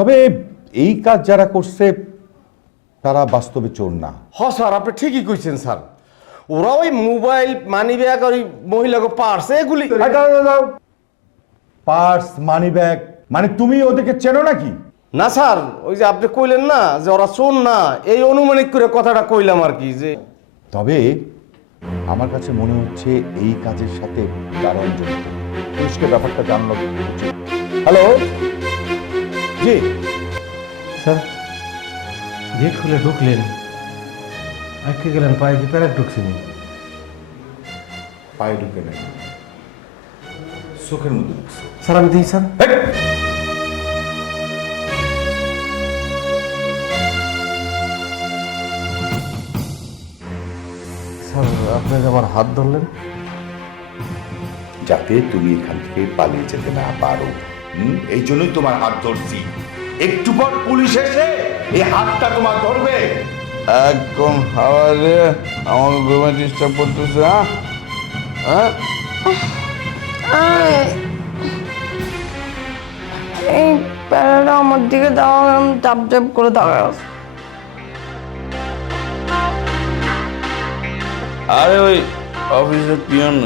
তবে এই কাজ যারা করছে তারা বাস্তবে চোর না। স্যার আপনি ঠিকই কইছেন স্যার, ওরা ওই মোবাইল মানি ব্যাগ আর ওই মহিলাকে পার্স এগুলি। পার্স, মানি ব্যাগ, মানে তুমি ওদেরকে চেনো নাকি? না স্যার, ওই যে আপনি কইলেন না যে ওরা চোর না, এই অনুমানিক করে কথাটা কইলাম আর কি। যে তবে আমার কাছে মনে হচ্ছে এই কাজের সাথে কারণ জড়িত। পুলিশকে ব্যাপারটা জানানো উচিত। হ্যালো, জি স্যার, গেট খুলে ঢুকলেন, আটকে গেলেন, পায়ে কি প্যারেক ঢুকছেনি? পায়ে ঢুকে নেই, চোখের মধ্যে ঢুকছে। স্যার আমি দেখি স্যার। স্যার আপনি যে আমার হাত ধরলেন, যাতে তুমি এখান থেকে পালিয়ে যেতে না পারো, এই জন্যই তোমার হাত ধরছি। একটু পর পুলিশ এসে এই হাতটা তোমার ধরবে। একদম হাওয়ারে আমার ঘুমে ডিস্টার্ব করতেছে। এই প্যারাটা আমার দিকে দেওয়া চাপ চাপ করে দাঁড়ায় আছে। আরে ওই অফিসের পিয়ন